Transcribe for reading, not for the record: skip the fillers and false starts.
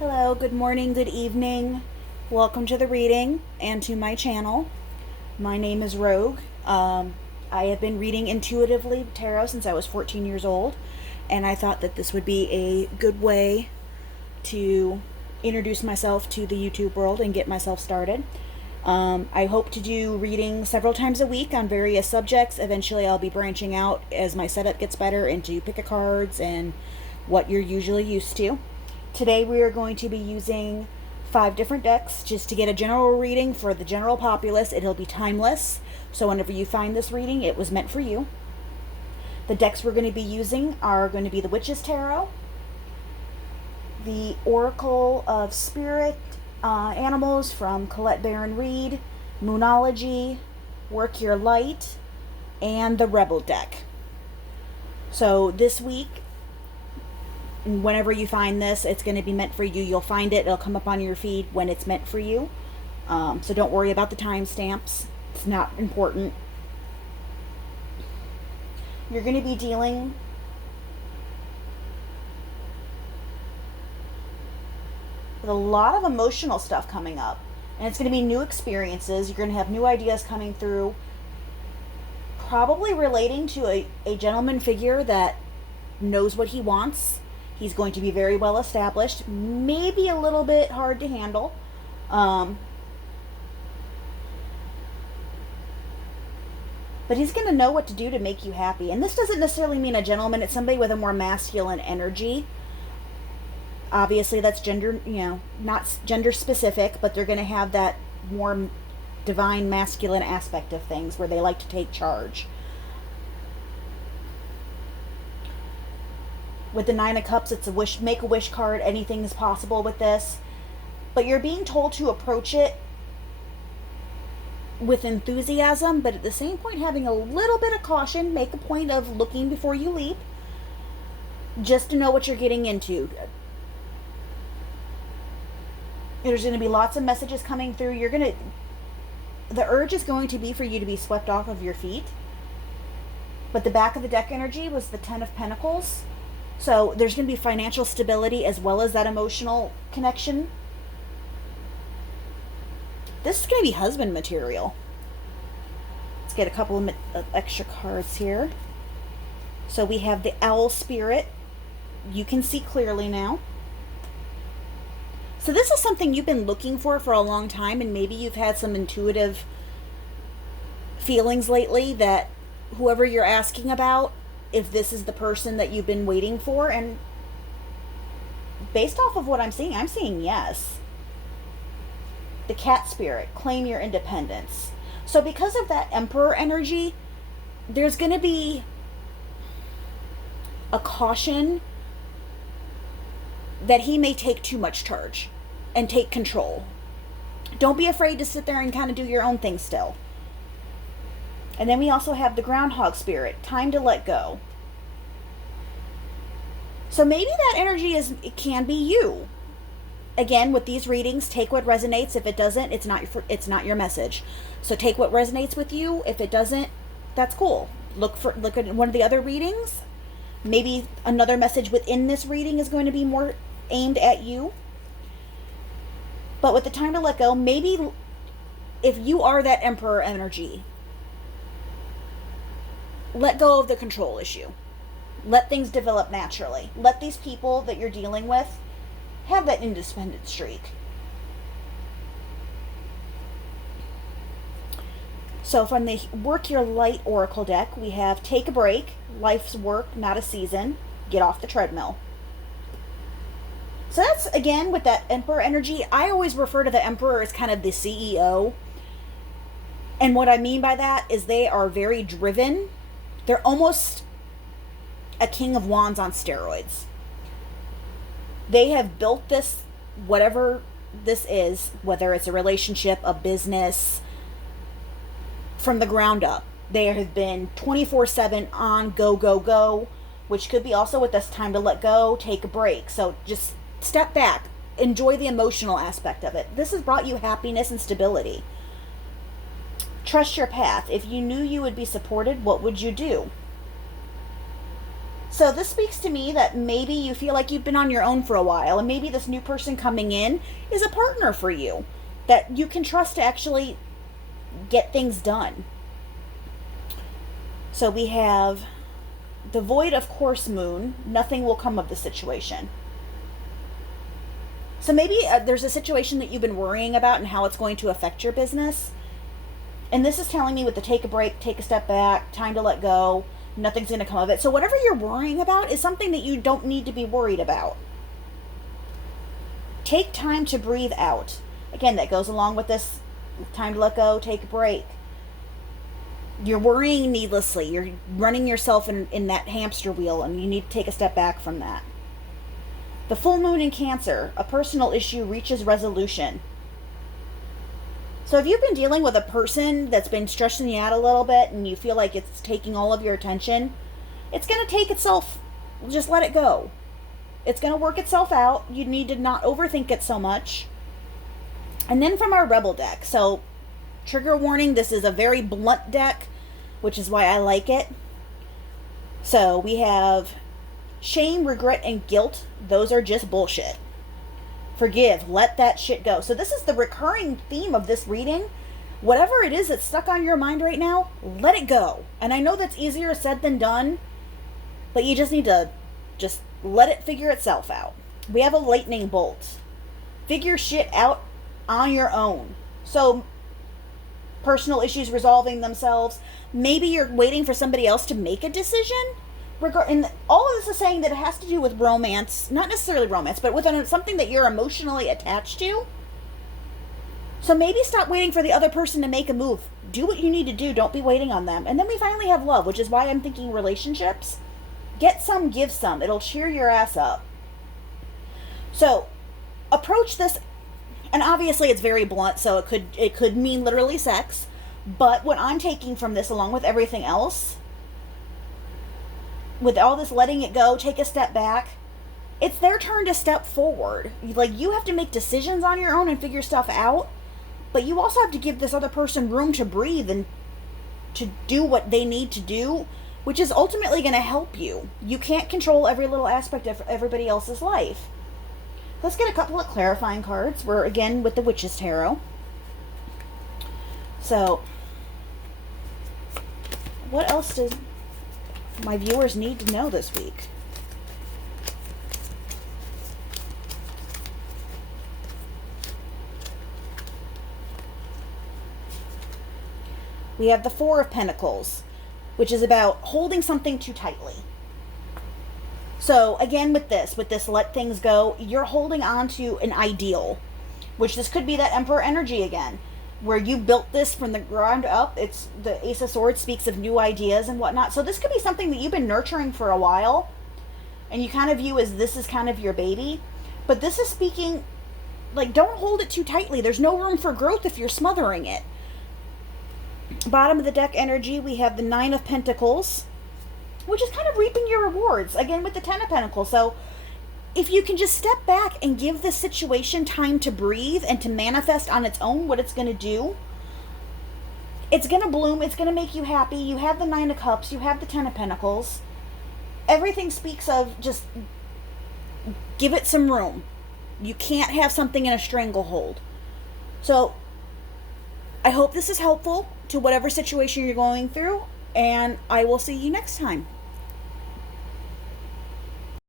Hello, good morning, good evening. Welcome to the reading and to my channel. My name is Rogue. I have been reading intuitively tarot since I was 14 years old, and I thought that this would be a good way to introduce myself to the YouTube world and get myself started. I hope to do readings several times a week on various subjects. Eventually, I'll be branching out as my setup gets better into pick-a-cards and what you're usually used to. Today, we are going to be using 5 different decks just to get a general reading for the general populace. It'll be timeless, so whenever you find this reading, it was meant for you. The decks we're going to be using are going to be the Witch's Tarot, the Oracle of Spirit Animals from Colette Baron Reed, Moonology, Work Your Light, and the Rebel deck. So this week, whenever you find this, it's going to be meant for you. You'll find it. It'll come up on your feed when it's meant for you. So don't worry about the timestamps. It's not important. You're going to be dealing with a lot of emotional stuff coming up. And it's going to be new experiences. You're going to have new ideas coming through. Probably relating to a gentleman figure that knows what he wants. He's going to be very well established. Maybe a little bit hard to handle. But he's going to know what to do to make you happy. And this doesn't necessarily mean a gentleman. It's somebody with a more masculine energy. Obviously, that's gender, not gender specific, but they're going to have that more divine masculine aspect of things where they like to take charge. With the Nine of Cups, it's a make-a-wish card. Anything is possible with this. But you're being told to approach it with enthusiasm, but at the same point having a little bit of caution. Make a point of looking before you leap, just to know what you're getting into. There's going to be lots of messages coming through. The urge is going to be for you to be swept off of your feet. But the back of the deck energy was the Ten of Pentacles. So there's going to be financial stability as well as that emotional connection. This is going to be husband material. Let's get a couple of extra cards here. So we have the Owl Spirit. You can see clearly now. So this is something you've been looking for a long time, and maybe you've had some intuitive feelings lately that whoever you're asking about, if this is the person that you've been waiting for. And based off of what I'm seeing yes. The Cat Spirit, claim your independence. So because of that Emperor energy, there's going to be a caution that he may take too much charge and take control. Don't be afraid to sit there and kind of do your own thing still. And then we also have the Groundhog Spirit, time to let go. So maybe that energy it can be you. Again, with these readings, take what resonates. If it doesn't, it's not your message. So take what resonates with you. If it doesn't, that's cool. Look at one of the other readings. Maybe another message within this reading is going to be more aimed at you. But with the time to let go, maybe if you are that Emperor energy, let go of the control issue. Let things develop naturally. Let these people that you're dealing with have that independent streak. So from the Work Your Light Oracle deck, we have Take a Break, Life's Work, Not a Season, Get Off the Treadmill. So that's, again, with that Emperor energy. I always refer to the Emperor as kind of the CEO. And what I mean by that is they are very driven. They're almost a King of Wands on steroids. They have built this, whatever this is, whether it's a relationship, a business, from the ground up. They have been 24/7 on, go, go, go, which could be also with this time to let go, take a break. So just step back, enjoy the emotional aspect of it. This has brought you happiness and stability. Trust your path. If you knew you would be supported, what would you do? So this speaks to me that maybe you feel like you've been on your own for a while, and maybe this new person coming in is a partner for you that you can trust to actually get things done. So we have the void of course moon. Nothing will come of the situation. So maybe there's a situation that you've been worrying about and how it's going to affect your business. And this is telling me with the take a break, take a step back, time to let go, nothing's going to come of it. So whatever you're worrying about is something that you don't need to be worried about. Take time to breathe out. Again, that goes along with this time to let go, take a break. You're worrying needlessly. You're running yourself in that hamster wheel, and you need to take a step back from that. The full moon in Cancer, a personal issue reaches resolution. So if you've been dealing with a person that's been stressing you out a little bit and you feel like it's taking all of your attention, it's going to take itself, just let it go. It's going to work itself out. You need to not overthink it so much. And then from our Rebel deck, so trigger warning, this is a very blunt deck, which is why I like it. So we have shame, regret, and guilt. Those are just bullshit. Forgive, let that shit go. So this is the recurring theme of this reading. Whatever it is that's stuck on your mind right now, let it go. And I know that's easier said than done, but you just need to just let it figure itself out. We have a lightning bolt. Figure shit out on your own. So personal issues resolving themselves. Maybe you're waiting for somebody else to make a decision. And all of this is saying that it has to do with romance, not necessarily romance, but with something that you're emotionally attached to. So maybe stop waiting for the other person to make a move. Do what you need to do. Don't be waiting on them. And then we finally have love, which is why I'm thinking relationships. Get some, give some. It'll cheer your ass up. So approach this, and obviously it's very blunt, so it could mean literally sex. But what I'm taking from this, along with everything else, with all this letting it go, take a step back, it's their turn to step forward. Like, you have to make decisions on your own and figure stuff out, but you also have to give this other person room to breathe and to do what they need to do, which is ultimately going to help you. You can't control every little aspect of everybody else's life. Let's get a couple of clarifying cards. We're again with the Witch's Tarot. So, what else does my viewers need to know this week? We have the Four of Pentacles, which is about holding something too tightly. So again, with this let things go, you're holding on to an ideal, which this could be that Emperor energy again, where you built this from the ground up. It's the Ace of Swords speaks of new ideas and whatnot. So this could be something that you've been nurturing for a while, and you kind of view as this is kind of your baby. But this is speaking, like, don't hold it too tightly. There's no room for growth if you're smothering it. Bottom of the deck energy, we have the Nine of Pentacles, which is kind of reaping your rewards, again with the Ten of Pentacles. So if you can just step back and give the situation time to breathe and to manifest on its own what it's going to do, it's going to bloom, it's going to make you happy. You have the Nine of Cups, you have the Ten of Pentacles. Everything speaks of just give it some room. You can't have something in a stranglehold. So I hope this is helpful to whatever situation you're going through, and I will see you next time.